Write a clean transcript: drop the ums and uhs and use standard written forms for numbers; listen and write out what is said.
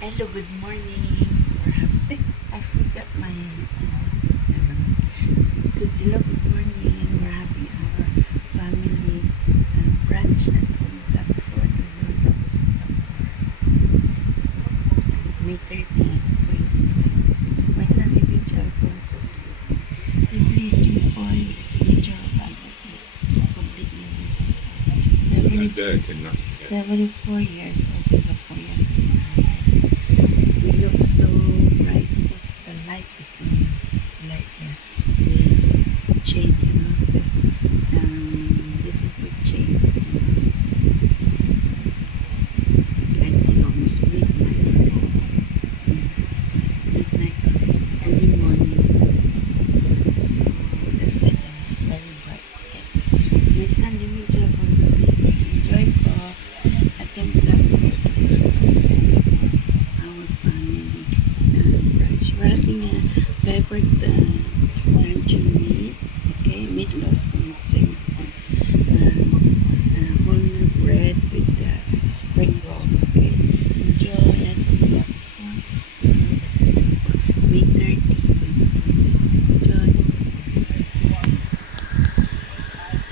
Hello, good morning. I forgot my. Good morning. We're having our family brunch at home Blackford, May 30, 2026. My son, Living Alfonso, is listening for the signature of completely listening. 74 years old Singaporean. We look so bright because the light is light here. We change, says this is with chase. I think almost midnight. Midnight early morning. So the sun very bright. Okay. My son Living Alfonso sleeping. Enjoy Fox at the Blackford. Our family brunch. We're having a peppered luncheon meat. Okay, meatloaf with same wholemeal bread with spring roll. Okay, enjoy at the Blackford. May